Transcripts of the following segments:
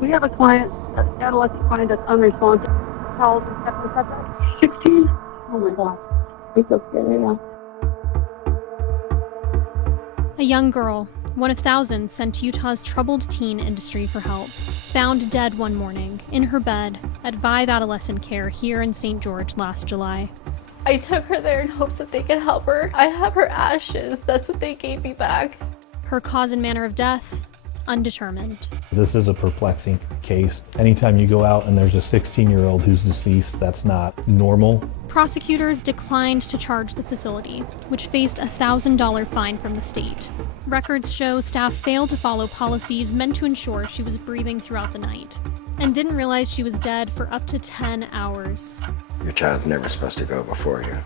We have a client, an adolescent client that's unresponsive. How old is that? 16? Oh my God. I'm so scared right now. A young girl, one of thousands sent to Utah's troubled teen industry for help, found dead one morning in her bed at Vive Adolescent Care here in St. George last July. I took her there in hopes that they could help her. I have her ashes. That's what they gave me back. Her cause and manner of death, undetermined. This is a perplexing case. Anytime you go out and there's a 16-year-old who's deceased, that's not normal. Prosecutors declined to charge the facility, which faced a $1,000 fine from the state. Records show staff failed to follow policies meant to ensure she was breathing throughout the night, and didn't realize she was dead for up to 10 hours. Your child's never supposed to go before you.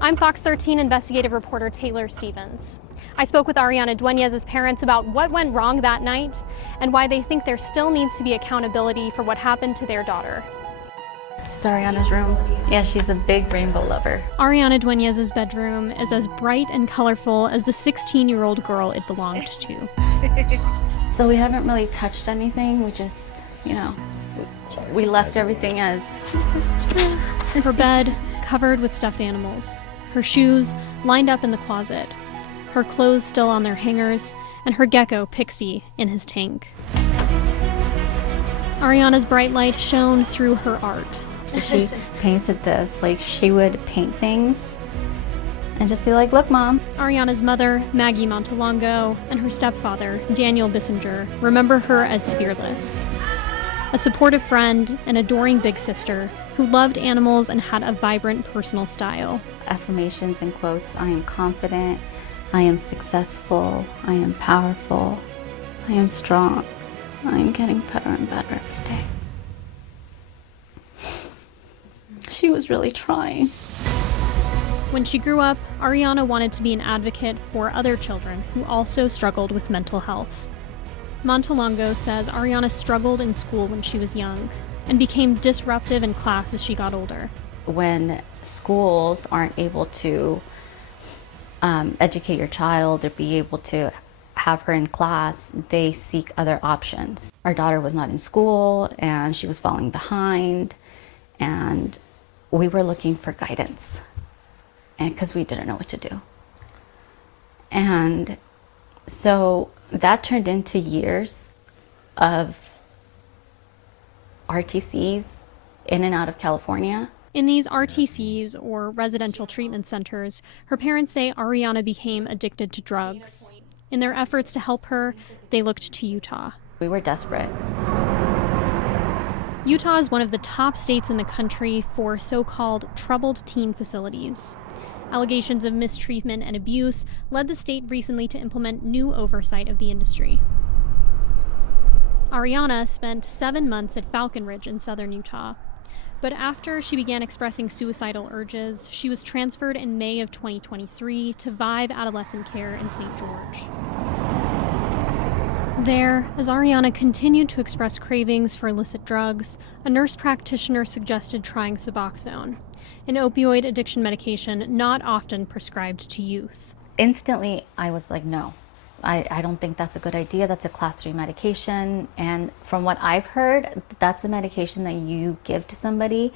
I'm Fox 13 investigative reporter Taylor Stevens. I spoke with Arianna Duenez's parents about what went wrong that night and why they think there still needs to be accountability for what happened to their daughter. This is Ariana's room. Yeah, she's a big rainbow lover. Arianna Duenez's bedroom is as bright and colorful as the 16-year-old girl it belonged to. So we haven't really touched anything. We just, we left everything as. Her bed covered with stuffed animals, her shoes lined up in the closet, her clothes still on their hangers, and her gecko, Pixie, in his tank. Ariana's bright light shone through her art. She painted this, she would paint things and just be like, look, Mom. Ariana's mother, Maggie Montalongo, and her stepfather, Daniel Bissinger, remember her as fearless. A supportive friend, an adoring big sister who loved animals and had a vibrant personal style. Affirmations and quotes: I am confident, I am successful, I am powerful, I am strong, I am getting better and better every day. She was really trying. When she grew up, Ariana wanted to be an advocate for other children who also struggled with mental health. Montalongo says Ariana struggled in school when she was young and became disruptive in class as she got older. When schools aren't able to educate your child or be able to have her in class, they seek other options. Our daughter was not in school and she was falling behind, and we were looking for guidance, and because we didn't know what to do. And so that turned into years of RTCs in and out of California. In these RTCs, or residential treatment centers, her parents say Ariana became addicted to drugs. In their efforts to help her, they looked to Utah. We were desperate. Utah is one of the top states in the country for so-called troubled teen facilities. Allegations of mistreatment and abuse led the state recently to implement new oversight of the industry. Ariana spent 7 months at Falcon Ridge in southern Utah. But after she began expressing suicidal urges, she was transferred in May of 2023 to Vive Adolescent Care in St. George. There, as Ariana continued to express cravings for illicit drugs, a nurse practitioner suggested trying Suboxone, an opioid addiction medication not often prescribed to youth. Instantly, I was like, no, I don't think that's a good idea. That's a class 3 medication. And from what I've heard, that's a medication that you give to somebody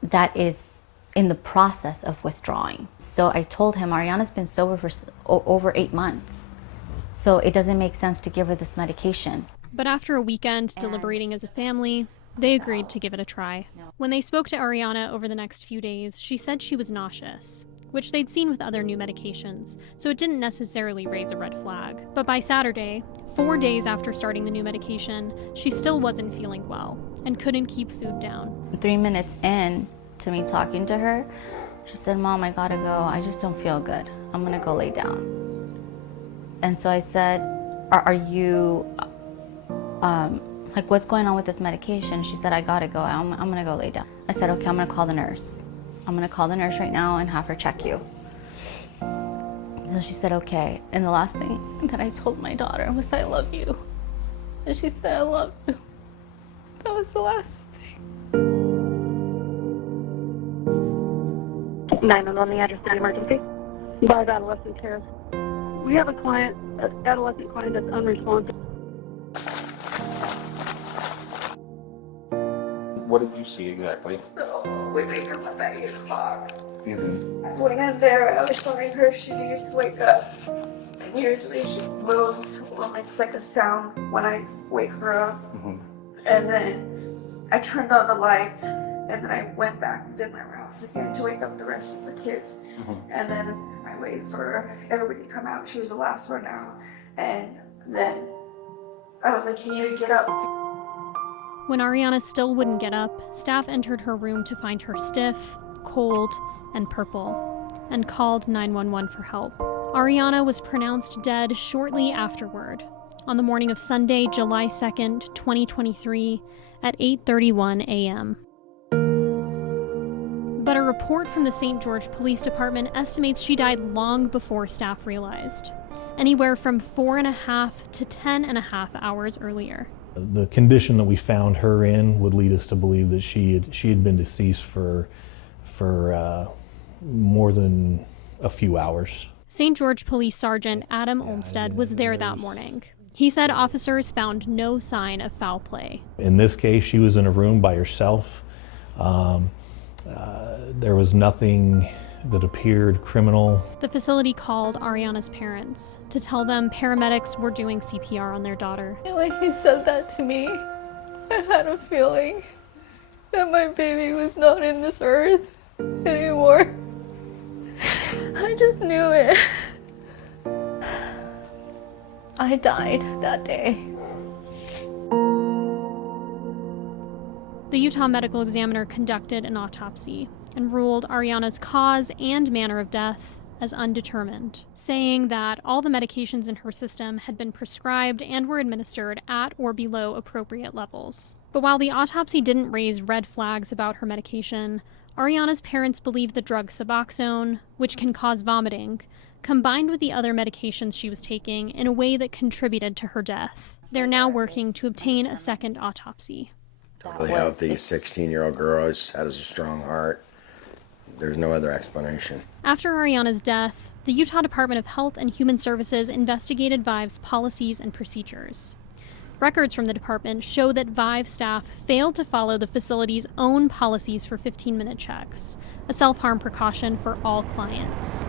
that is in the process of withdrawing. So I told him, Ariana's been sober for over 8 months. So it doesn't make sense to give her this medication. But after a weekend deliberating as a family, they agreed to give it a try. When they spoke to Ariana over the next few days, she said she was nauseous, which they'd seen with other new medications, so it didn't necessarily raise a red flag. But by Saturday, 4 days after starting the new medication, she still wasn't feeling well and couldn't keep food down. 3 minutes in to me talking to her, she said, Mom, I gotta go. I just don't feel good. I'm gonna go lay down. And so I said, are you, what's going on with this medication? She said, I gotta go. I'm gonna go lay down. I said, okay, I'm gonna call the nurse. I'm gonna call the nurse right now and have her check you. So she said, okay. And the last thing that I told my daughter was, I love you. And she said, I love you. That was the last thing. 911 on the address of the emergency. Vive Adolescent Care. We have a client, an adolescent client that's unresponsive. What did you see exactly? So we wake up at 8 o'clock. Mm-hmm. I went in there, I was telling her she needed to wake up. And usually she moves or makes like a sound when I wake her up. Mm-hmm. And then I turned on the lights, and then I went back and did my rounds again to wake up the rest of the kids. Mm-hmm. And then I waited for everybody to come out. She was the last one out. And then I was like, you need to get up. When Ariana still wouldn't get up, staff entered her room to find her stiff, cold, and purple, and called 911 for help. Ariana was pronounced dead shortly afterward, on the morning of Sunday, July 2nd, 2023, at 8:31 a.m. But a report from the St. George Police Department estimates she died long before staff realized, anywhere from 4.5 to 10.5 hours earlier. The condition that we found her in would lead us to believe that she had been deceased for more than a few hours. St. George Police Sergeant Adam Olmstead was there that morning. He said officers found no sign of foul play. In this case, she was in a room by herself. There was nothing that appeared criminal. The facility called Ariana's parents to tell them paramedics were doing CPR on their daughter. When he said that to me, I had a feeling that my baby was not in this earth anymore. I just knew it. I died that day. The Utah medical examiner conducted an autopsy and ruled Ariana's cause and manner of death as undetermined, saying that all the medications in her system had been prescribed and were administered at or below appropriate levels. But while the autopsy didn't raise red flags about her medication, Ariana's parents believed the drug Suboxone, which can cause vomiting, combined with the other medications she was taking in a way that contributed to her death. They're now working to obtain a second autopsy. Totally healthy 16-year-old girl has a strong heart. There's no other explanation. After Ariana's death, the Utah Department of Health and Human Services investigated Vive's policies and procedures. Records from the department show that Vive staff failed to follow the facility's own policies for 15-minute checks, a self-harm precaution for all clients.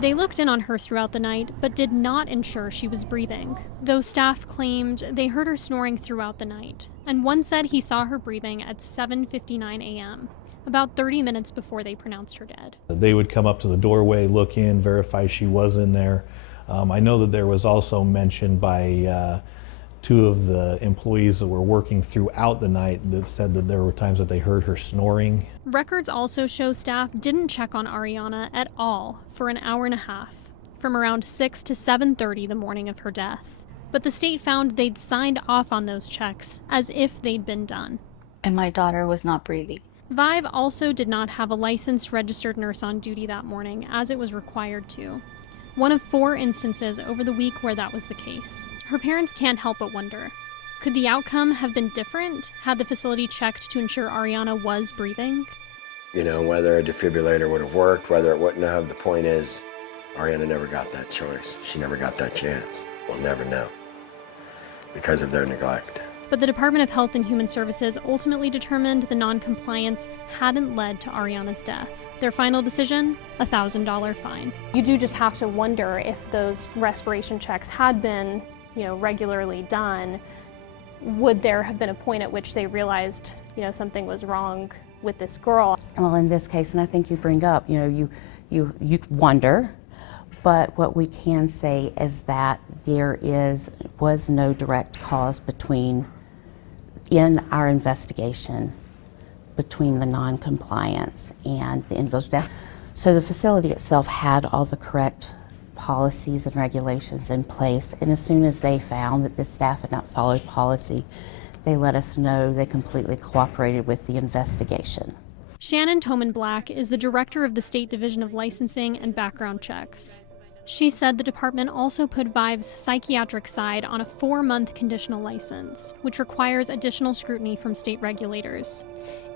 They looked in on her throughout the night, but did not ensure she was breathing, though staff claimed they heard her snoring throughout the night, and one said he saw her breathing at 7:59 a.m., about 30 minutes before they pronounced her dead. They would come up to the doorway, look in, verify she was in there. I know that there was also mention by two of the employees that were working throughout the night that said that there were times that they heard her snoring. Records also show staff didn't check on Ariana at all for an hour and a half, from around 6 to 7:30 the morning of her death. But the state found they'd signed off on those checks as if they'd been done. And my daughter was not breathing. Vive also did not have a licensed registered nurse on duty that morning, as it was required to. One of 4 instances over the week where that was the case. Her parents can't help but wonder, could the outcome have been different had the facility checked to ensure Ariana was breathing? You know, whether a defibrillator would have worked, whether it wouldn't have, the point is, Ariana never got that choice. She never got that chance. We'll never know because of their neglect. But the Department of Health and Human Services ultimately determined the non-compliance hadn't led to Ariana's death. Their final decision? a $1,000 fine. You do just have to wonder if those respiration checks had been, regularly done, would there have been a point at which they realized, something was wrong with this girl? Well, in this case, and I think you bring up, you wonder, but what we can say is that there was no direct cause in our investigation between the non-compliance and the individual's death. So the facility itself had all the correct policies and regulations in place, and as soon as they found that the staff had not followed policy, they let us know. They completely cooperated with the investigation. Shannon Toman Black is the director of the State Division of Licensing and Background Checks. She said the department also put Vive's psychiatric side on a 4-month conditional license, which requires additional scrutiny from state regulators.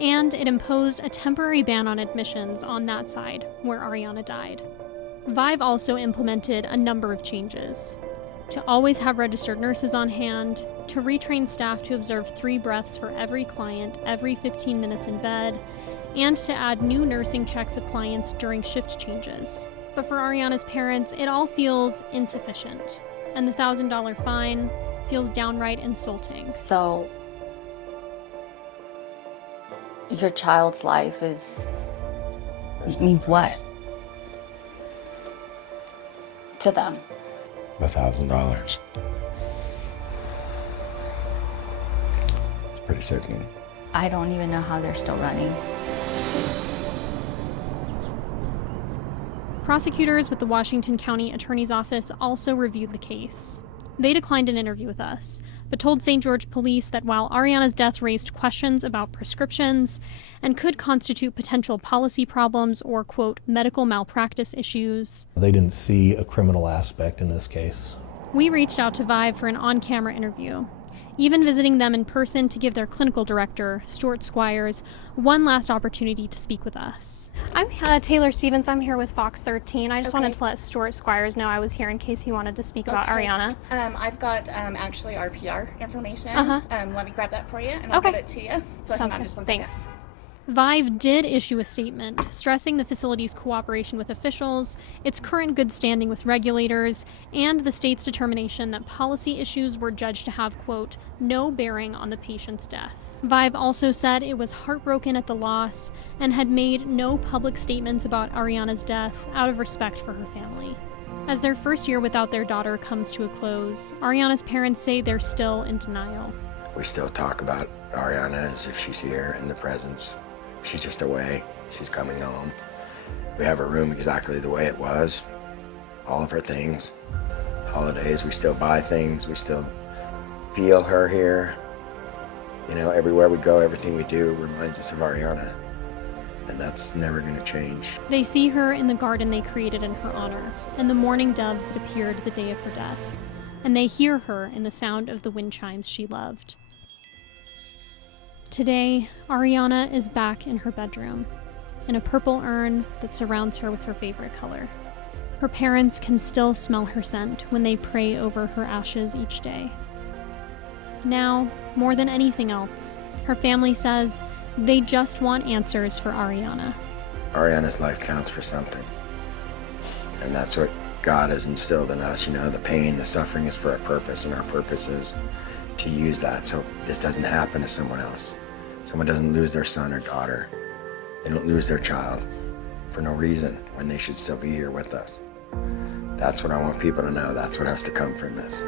And it imposed a temporary ban on admissions on that side, where Ariana died. Vive also implemented a number of changes. to always have registered nurses on hand, to retrain staff to observe 3 breaths for every client every 15 minutes in bed, and to add new nursing checks of clients during shift changes. But for Ariana's parents, it all feels insufficient, and the $1,000 fine feels downright insulting. So your child's life means what to them? $1,000. It's pretty sickening. I don't even know how they're still running. Prosecutors with the Washington County Attorney's Office also reviewed the case. They declined an interview with us, but told St. George Police that while Ariana's death raised questions about prescriptions and could constitute potential policy problems or, quote, medical malpractice issues, They didn't see a criminal aspect in this case. we reached out to Vive for an on-camera interview, even visiting them in person to give their clinical director, Stuart Squires, one last opportunity to speak with us. I'm Taylor Stevens. I'm here with Fox 13. I just Okay. wanted to let Stuart Squires know I was here in case he wanted to speak about Okay. Ariana. I've got actually our PR information. Uh-huh. Let me grab that for you, and I'll Okay. give it to you. So hang Sounds on good. just one Thanks. second. Vive did issue a statement stressing the facility's cooperation with officials, its current good standing with regulators, and the state's determination that policy issues were judged to have, quote, no bearing on the patient's death. Vive also said it was heartbroken at the loss and had made no public statements about Ariana's death out of respect for her family. As their first year without their daughter comes to a close, Ariana's parents say they're still in denial. We still talk about Ariana as if she's here in the presence. She's just away. She's coming home. We have her room exactly the way it was. All of her things. Holidays, we still buy things. We still feel her here. You know, everywhere we go, everything we do reminds us of Ariana. And that's never going to change. They see her in the garden they created in her honor, and the mourning doves that appeared the day of her death. And they hear her in the sound of the wind chimes she loved. Today, Ariana is back in her bedroom, in a purple urn that surrounds her with her favorite color. Her parents can still smell her scent when they pray over her ashes each day. Now, more than anything else, her family says they just want answers for Ariana. Ariana's life counts for something. And that's what God has instilled in us. You know, the pain, the suffering is for a purpose, and our purpose is to use that so this doesn't happen to someone else. Someone doesn't lose their son or daughter. They don't lose their child for no reason when they should still be here with us. That's what I want people to know. That's what has to come from this.